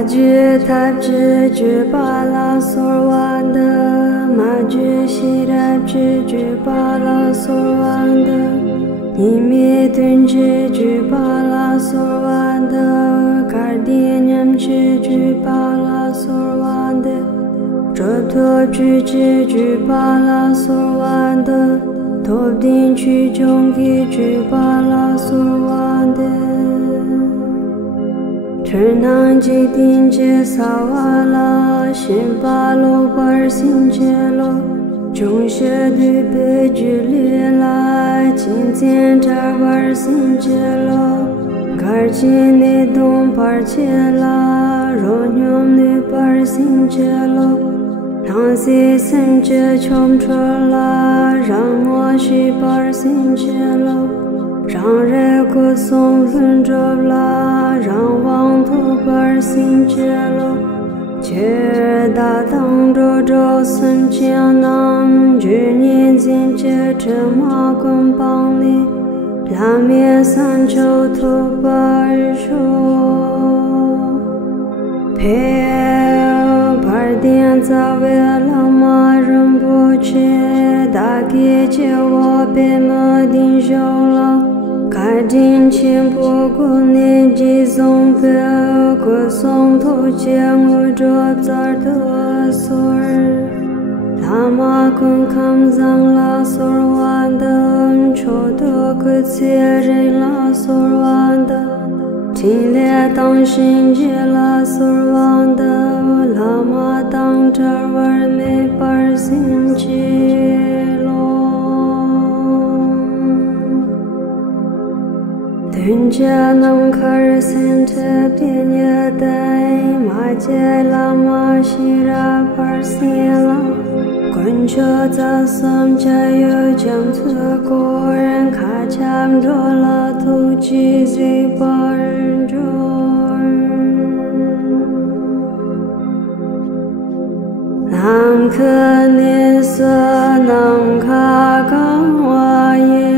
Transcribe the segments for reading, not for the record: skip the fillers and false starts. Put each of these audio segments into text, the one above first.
Maju tabju ju bala sorwanda, maju shirab ju bala sorwanda, nimi dunju ju bala sorwanda, kardinyam ju bala sorwanda, drop ju bala sorwanda, top din chu jongi ju bala sorwanda. Ternang ji din je sawala, shin pa lo par sin je lo, zhong she du pe ju li la, jin jian zha war sin je lo, gar jin ni dong par che la, ro nyom ni par sin je lo, nang si sen je chom cho la, rang mo shi par sin je lo. 让人歌颂轮着啦，让王土把心结了，结大当着这孙江南，去年间接着马棍帮你，拉面三秋土把手，陪把店早为了马人不切，大概接我别没定手了。 开进前不过年纪总的歌颂头见我这咋的索儿，拉马坤看上拉索完的，抽的个切人拉索完的，听了当心结拉索完的，拉马当这玩没把心结了。 人家能看身体变也得，马街拉马西拉巴西拉，滚车在上加油将车过人卡枪着了头机最把人着。南可尼色南卡冈瓦耶。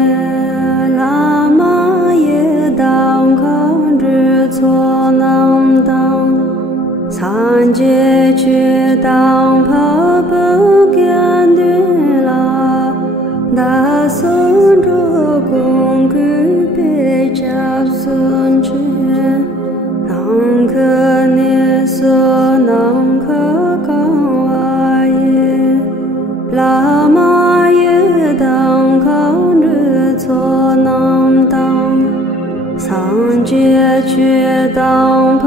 错能当，参结去当怕不干的啦，大son着公狗被夹孙去，能可你说能可刚瓦耶，拉玛耶当抗着错能当。 桑结去当怕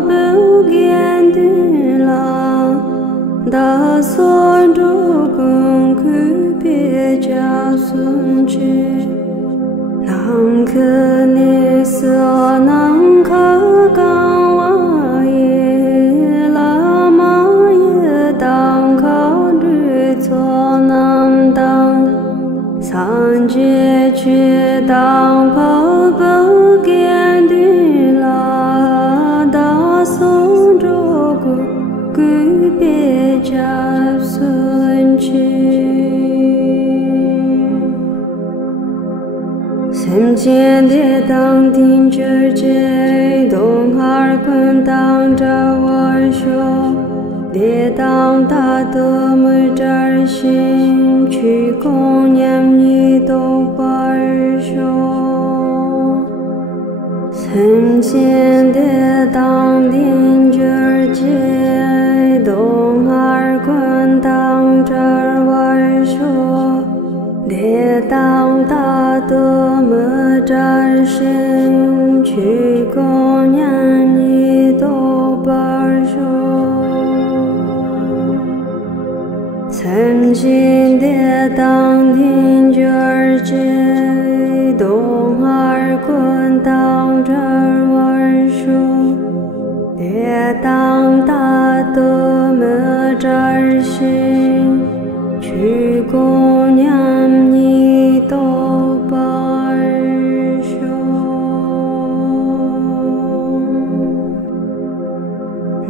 不干的啦，大son着公狗别夹孙去，能可你说能可刚瓦耶，拉玛耶当抗着错能当，桑结去当怕不。 干的啦，大宋着个个别家孙去，身前的当定着这东二棍当着我说，列当大的么扎心去供养你都把说。 曾见的当定着街，东二棍当着玩说，列当大的么扎身去供养你都把说。曾见的当定着街，东二棍当着。 当大的么扎心，去供养你都把手。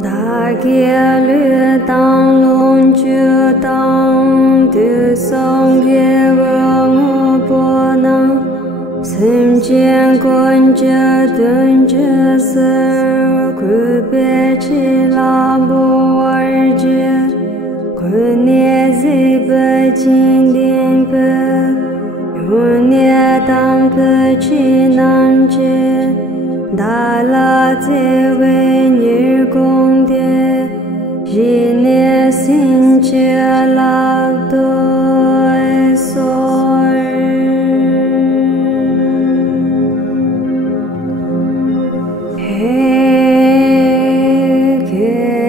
大概率当龙就当的送给我不能，曾见过这顿这事。 别去经典本，永年当本去南界，达拉这为尼公的，一年心结拉多索尔。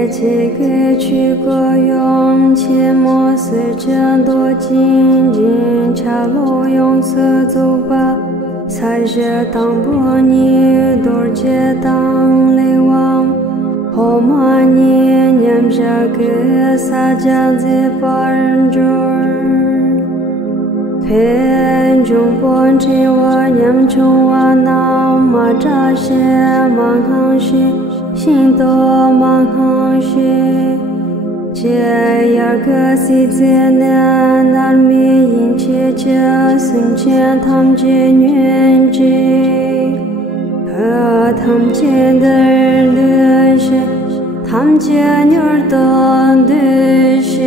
这个去过用切莫斯真多金银茶罗用色走吧，才是当波尼多杰当雷王，后马尼念着个撒家子巴人桌。偏中本真我念中我那马扎些马康西。心多忙行事，这样个世界难难免因切切生前他们间缘结，和他们间的人是他们间有的的是。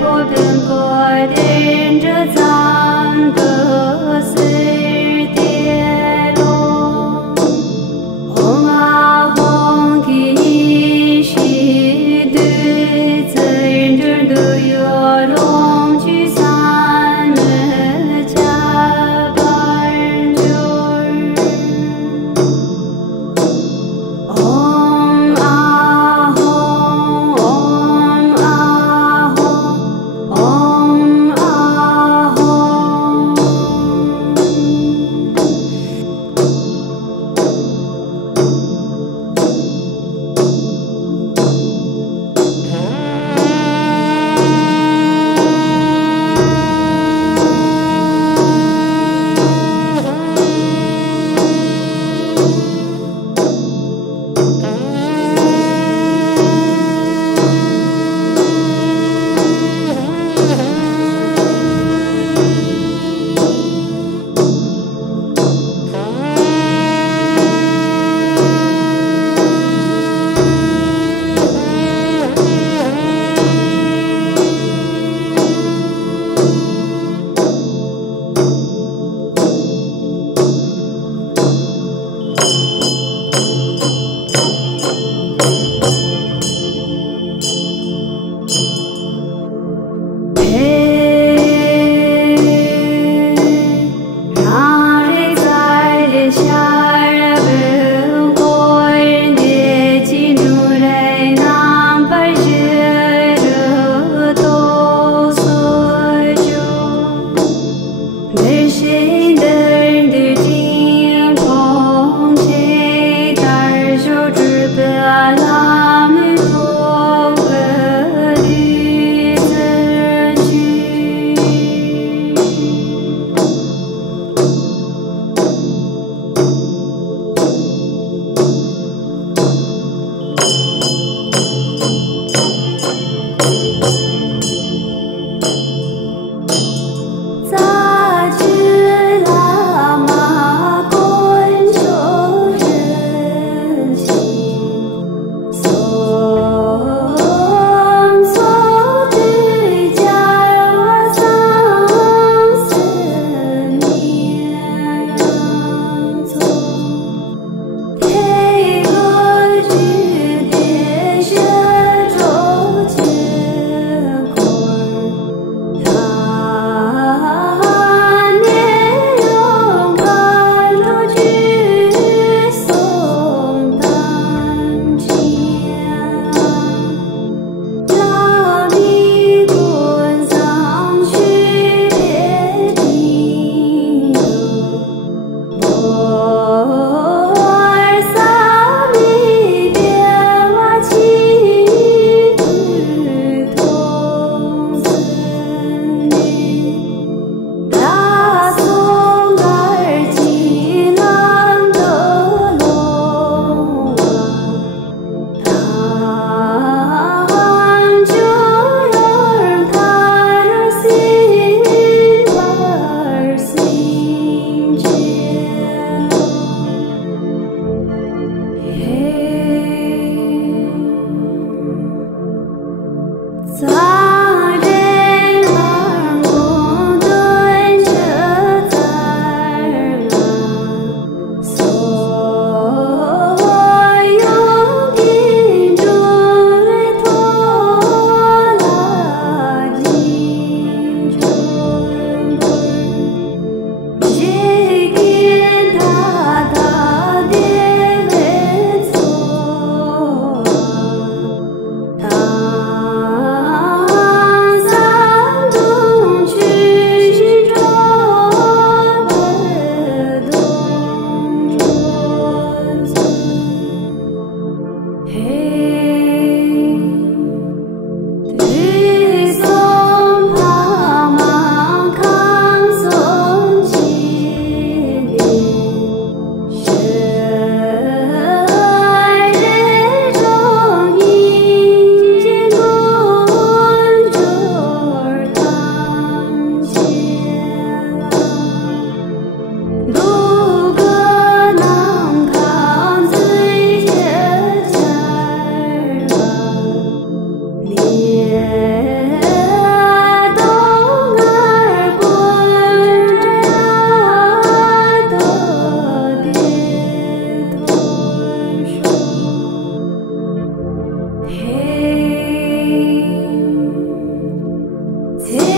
波奔波跟着咱的世界咯。红啊红的西对在这都有龙去三么家班就Om Ahom Om Ahom Om Ahom Hãy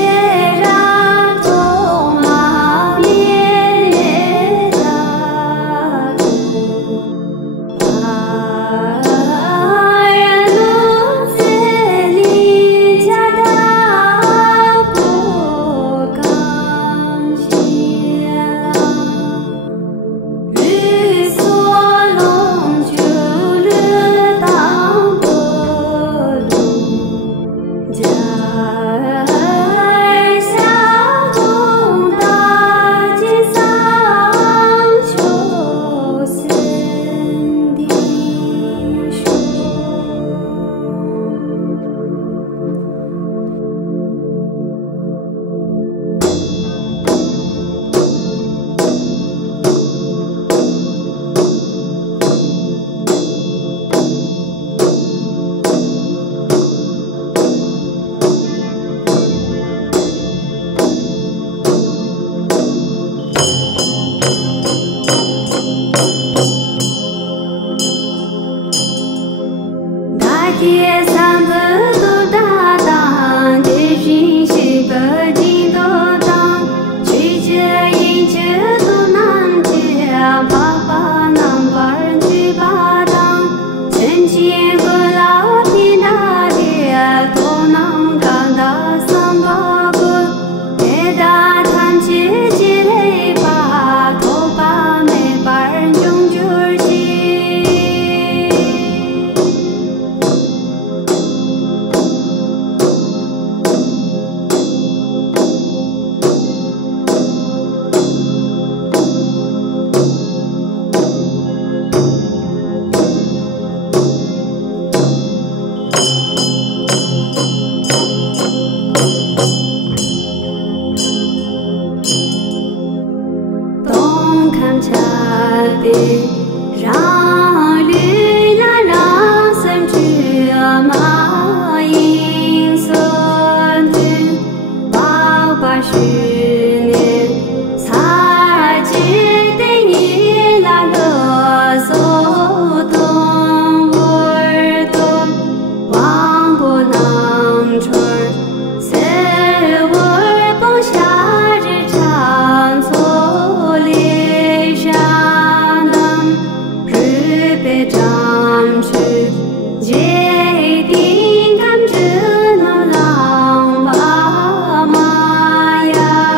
subscribe cho kênh Ghiền Mì Gõ để không bỏ lỡ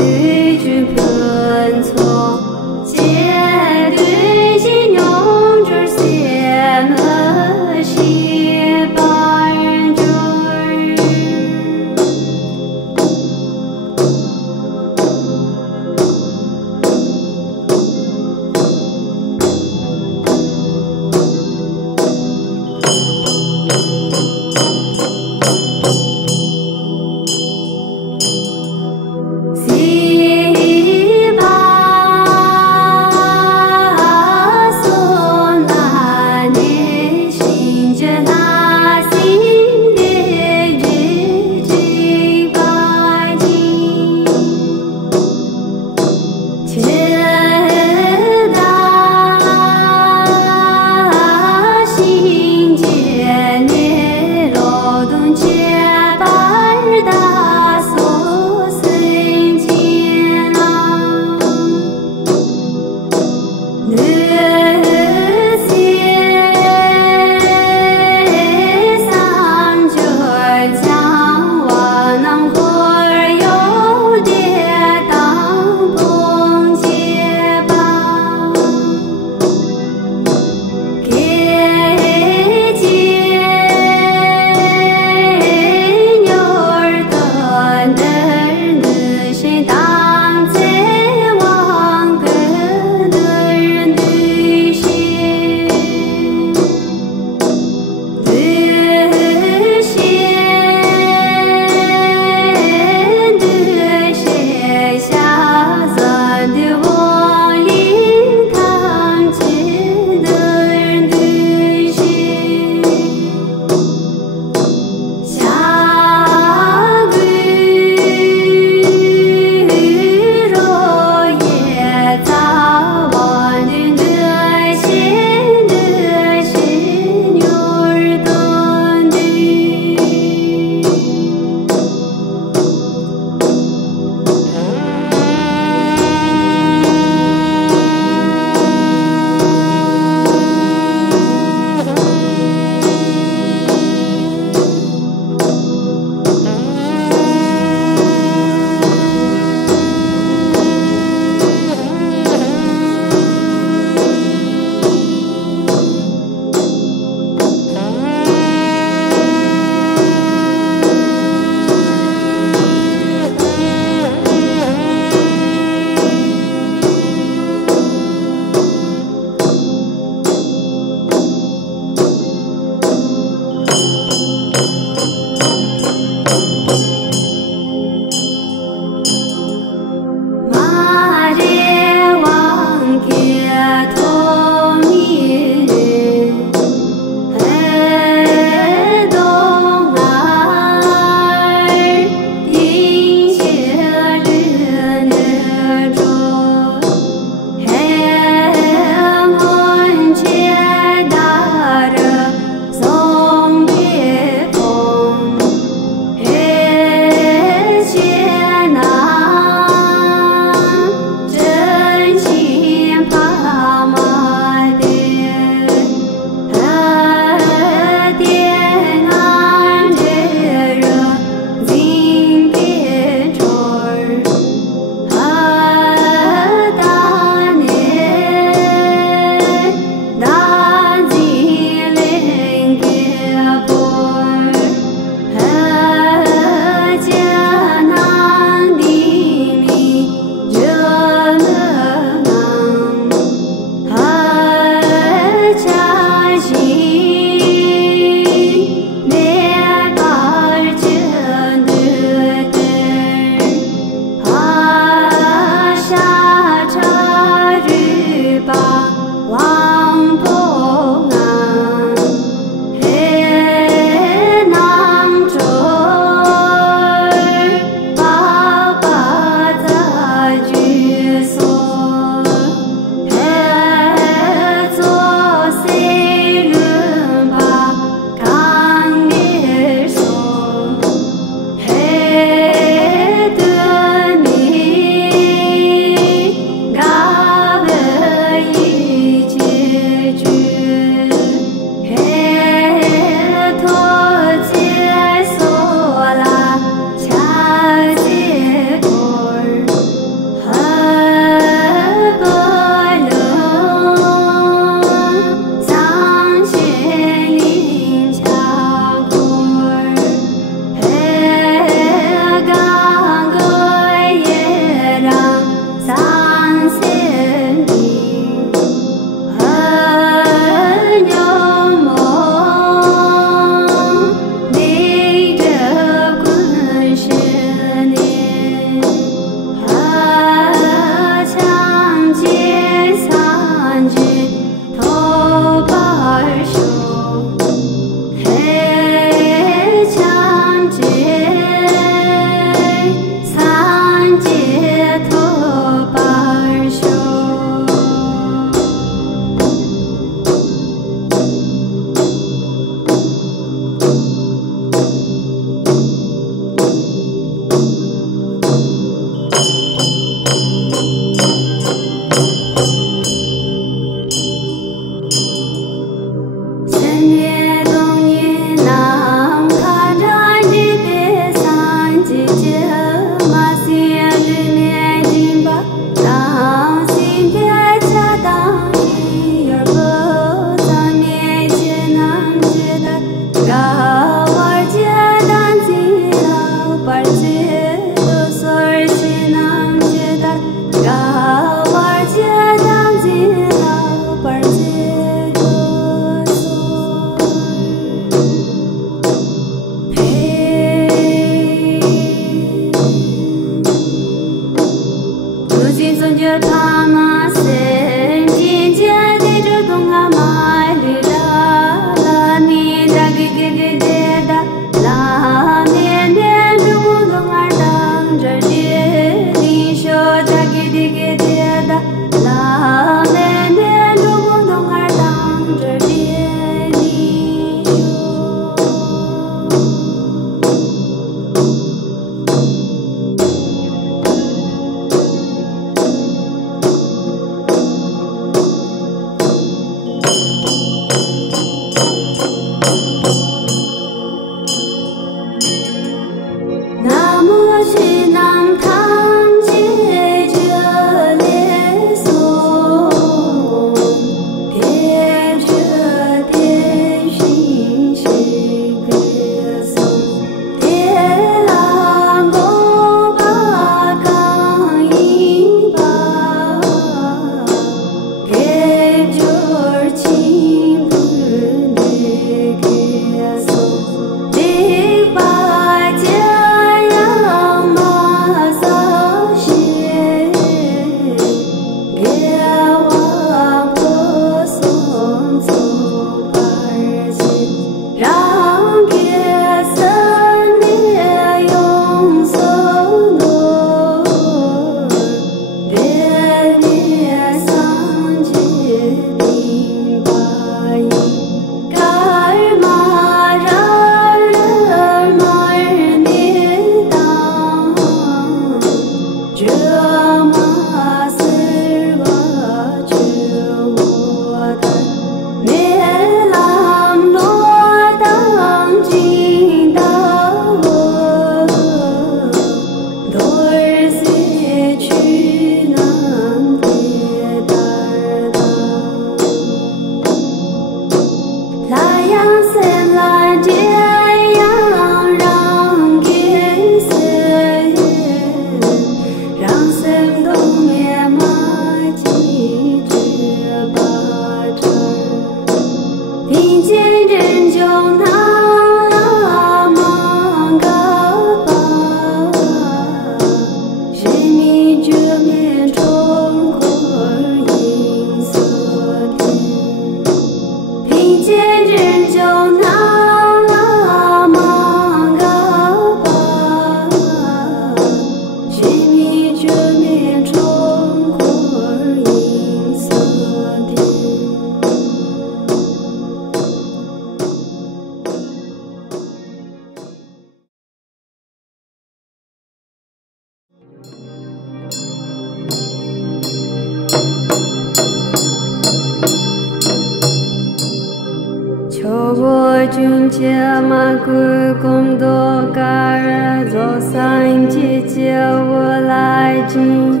我君且马归公多嘎日做三姐姐我来进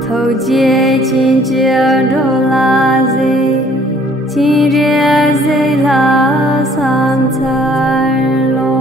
头接金姐罗拉子今日子拉三彩罗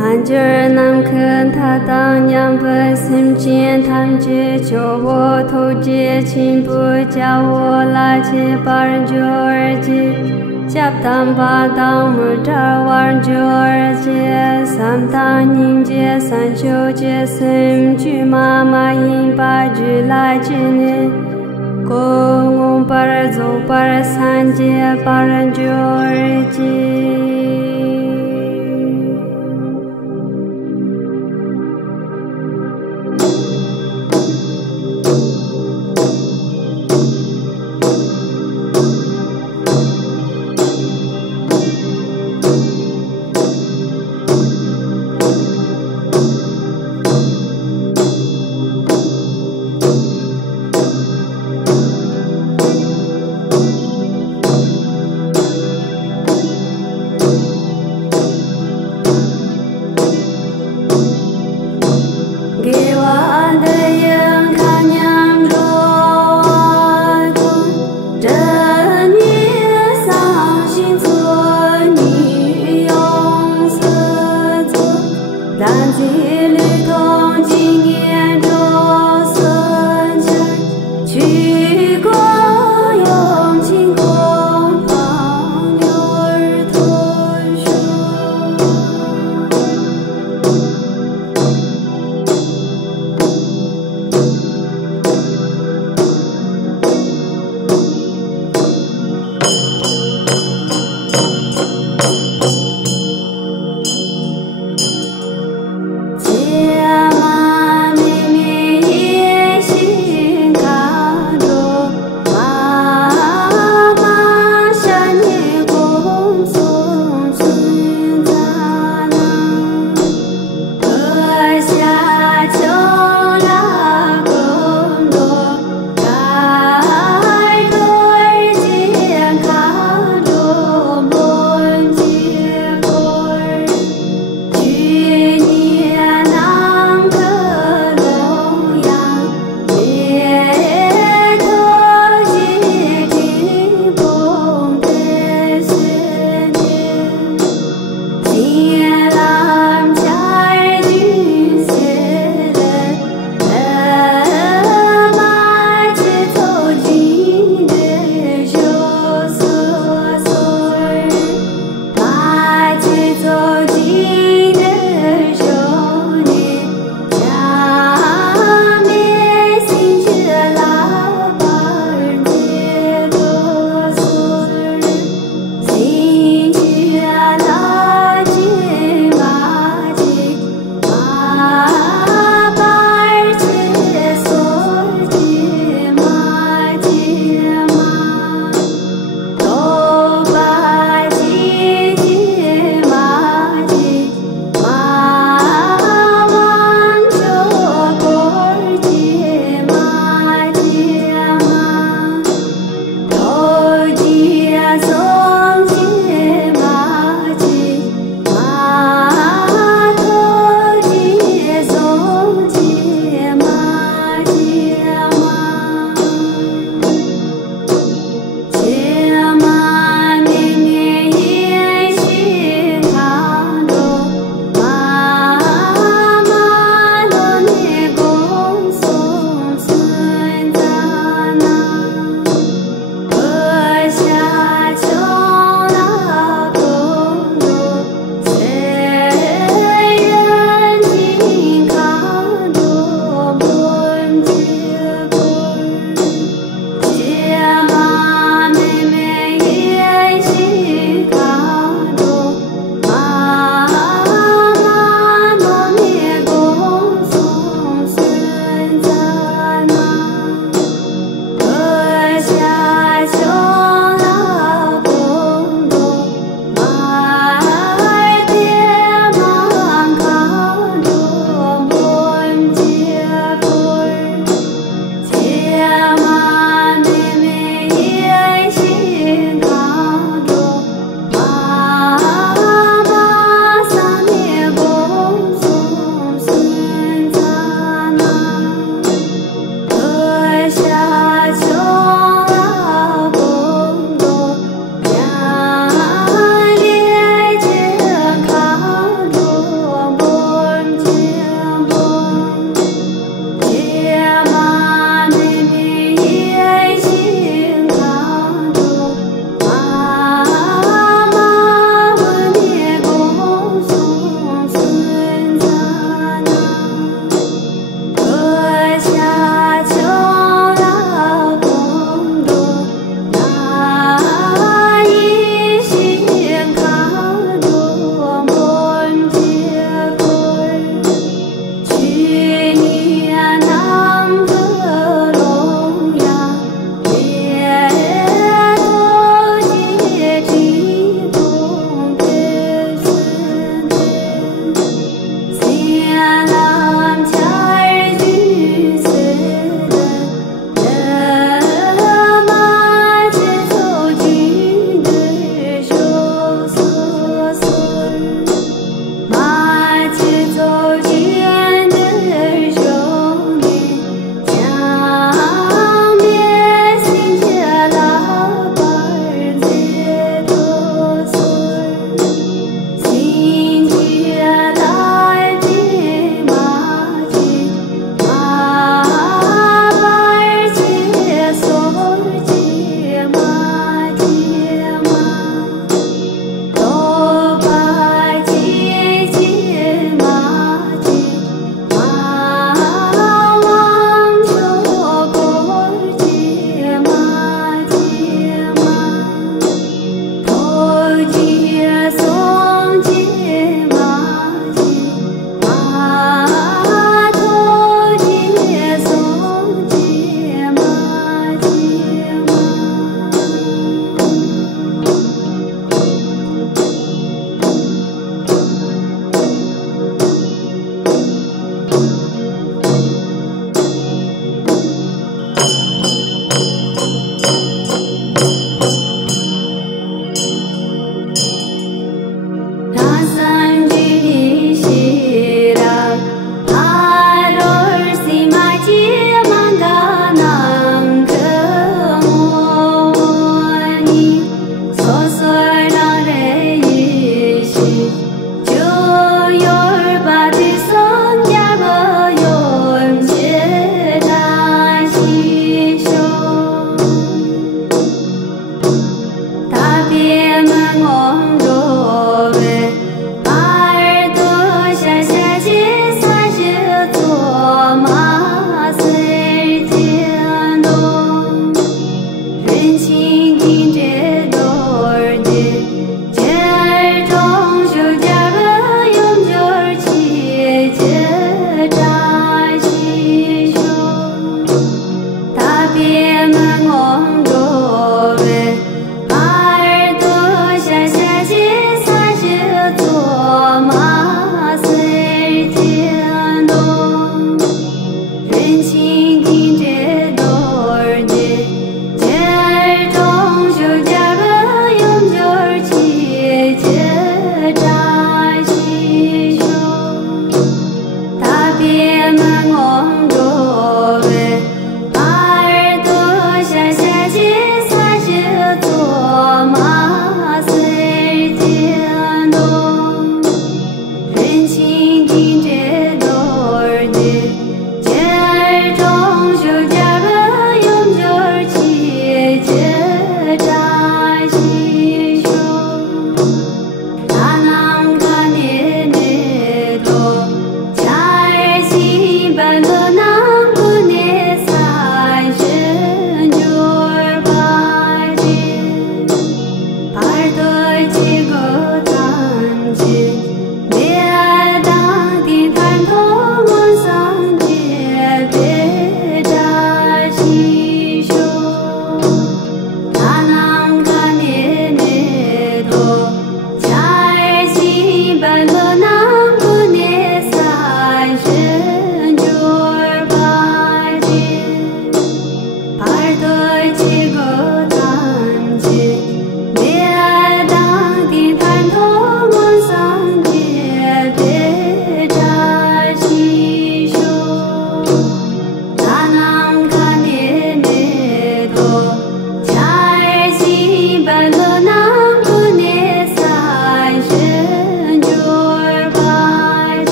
安觉南肯他当娘本心间谈结求我头结亲不叫我来接把人就而接加当把当木扎玩就而接三当宁接三九接心去妈妈因把句来之年公把人走把人三接把人就而接。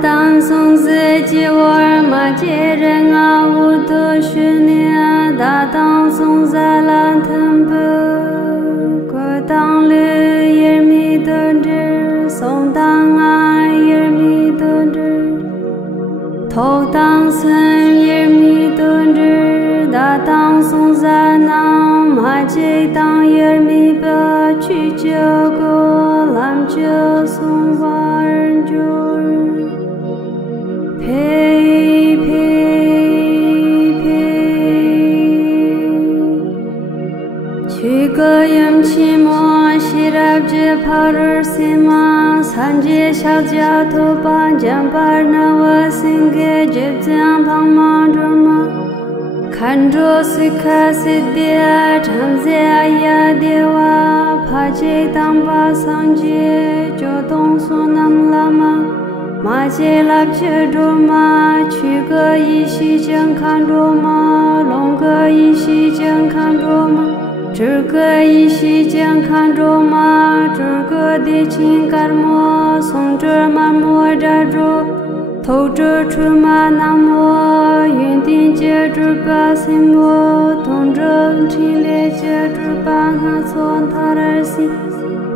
当松子吉沃玛吉人啊乌多许年，大当松子兰腾布，可当绿耶米顿之，松当啊耶米顿之，头当森耶米顿之，大当松子南玛吉当耶米巴去这个兰这松瓦人就。Pei pei pei Chugayam chimo shirabje parar sima sanje shakja topa jambar nawa singe jibjang pangma drama Khandro sikha siddhya dhamse aya dewa Phaje tangpa sanje jodong sonam lama Ma je lab je do ma, chu ge yi xi jian kan do ma, long ge yi xi jian kan do ma, zhi ge yi xi jian kan do ma, zhi ge di qin gan mo, song zhe ma mo zha zhu, tou zhe chu ma nam mo, yun din jie zhi ba xin mo, tong zhe qin le jie zhi ba na cuan ta er xin.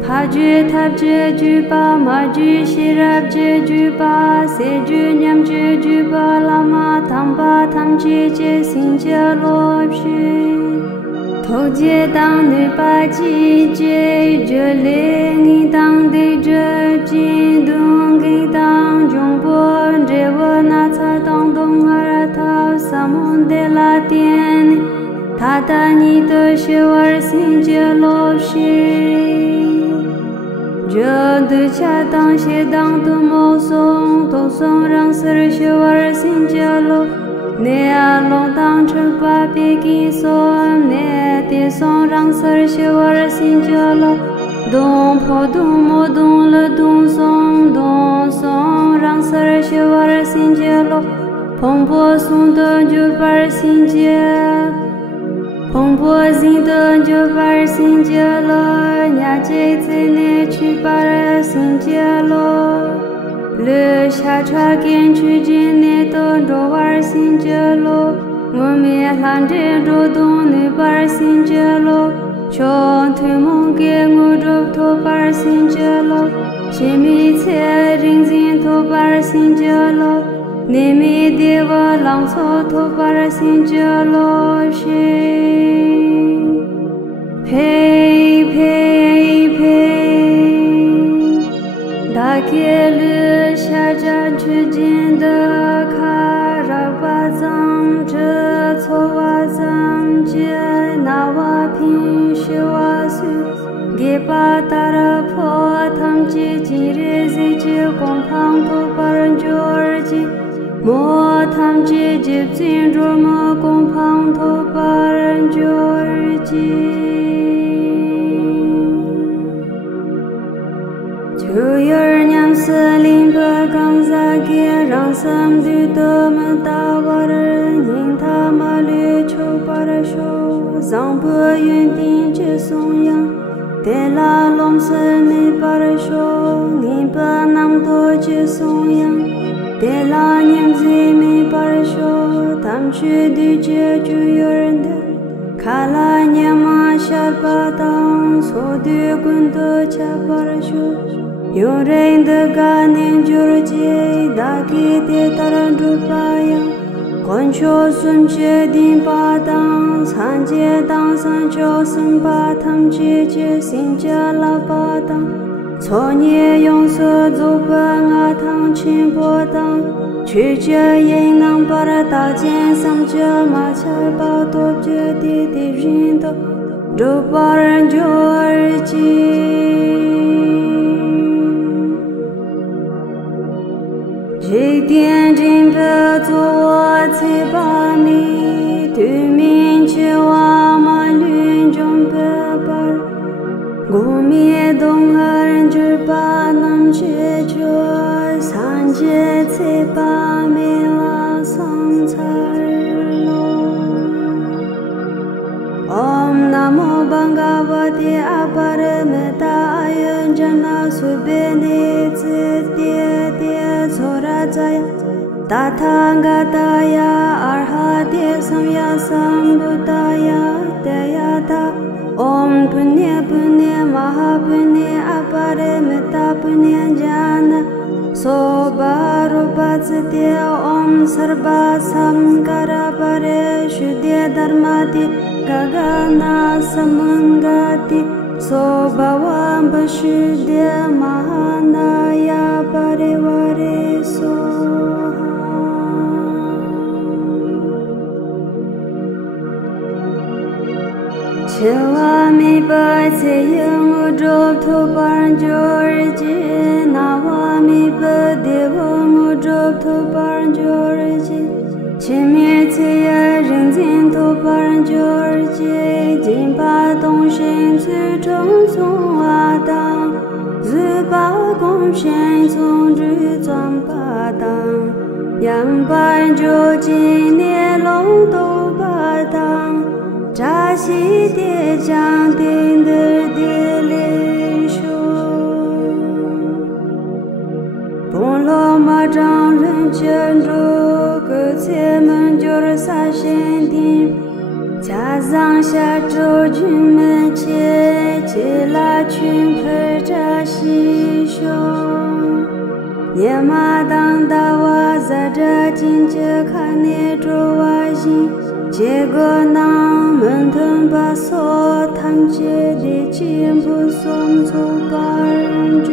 Pa ju tab ju ju ba ma ju shirab ju ju ba se ju nyam ju ju ba lama tam ba tam ju je xin je lo shu Tou jie dang nu ba ji je je le ni dang de je jin dong ge dang zhong bo je wo na ca dang dong er tao sa mon de la dian ta da ni de xue er xin je lo shu Je de cha dang xie dang du mo song, do song rang ser xue er xin jie lo. Ne a long dang chen ba bi gi song, ne di song rang ser xue er xin jie lo. Dong po dong mo dong le dong song rang ser xue er xin jie lo. Pong po song dong ju bar xin jie. Pong po xin dong ju bar xin jie lo. Nhà chế chế nè chú bà ra xin chia lo Lư xa cha kiên chú chế nè tôn đô bà xin chia lo Ngô mẹ lan chế đô đông nè bà xin chia lo Chôn thuy mong kia ngô đô thô bà xin chia lo Chế mi chế rinh dinh thô bà xin chia lo Nè mi đê vợ lòng sô thô bà xin chia lo Pei pei pei Da ke lu xia zhan chu jin de ka ra ba zang zhe co wa zang jie na wa pin shi wa su ge ba da ra po tam ji ji re zi ji gong pang to ba ren ju er ji mo tam ji ji jin zhu mo gong pang to ba ren ju er ji Chu yer nyam se lin ba gang za ge rang sam du de me da wa re nin ta ma lu chu ba re shu zang bu yun din zhi song yang de la long se me ba re shu ni ba nam do zhi song yang de la nyam zi me ba re shu tam chu du zhi ju yer de ka la nyam ma sha ba dang so du gun de cha ba re shu Yung rein de ga nin jur ji da ki de taran zhu ba yang Guan qiu sun jie din ba dang San jie dang san qiu sun ba tam ji ji xin jie la ba dang Co nie yong se zu ba nga tang qin bo dang Qu jie yin nang ba ra da jian sam jie ma qia ba do jie di di rin de Zhu ba ren ju er ji Ji dian jin pe zu wo ci ba mi Tu min qi wa ma lun zhong pe bar Gu mi dong ha ren zhi ba nam qi chu San jie ci ba mi la sang ca lo Om namo bhagavate aparamita ayun jana subhene zi die die Tathagataya Arhate Samya Sambuddhaya Dayata Om Punya Punya Mahapunya Aparimita Punya Jana Sobarupacite Om Sarva Samkara Pare Shuddha Dharmati Gagana Samangati Sobhavam Pashuddha Mahanaya Parivare Soha Chevami Pate Yamu Drop to Paranjorji Navami Padevamu Drop to Paranjorji Chimitiya Rinzin to Paranjorji Jimpa Dongshin Tzu Chong Song Wa Dang Zuba Gong Shen Song Zhu Zhuang Pa Dang Yang Paranjo Jin Nie Long Do Pa Dang Zha Xi Die Jiang Ding De Die Lin Shu Bong Lo Ma Zhang Ren Chen Zhu Ge Jie Men Jiu Er Sa Shen Ding Jia Zhang Xia Zhou Jun Men Qie Qie La Qun Per Zha Xi Xiong Nie Ma Dang Da Wa Za Zha Jin Jie Ka Nie Zhu Wa Xin Jie Ge Nang Men Teng Ba So Tam Jie Li Jin Bu Song Zu Ba Ren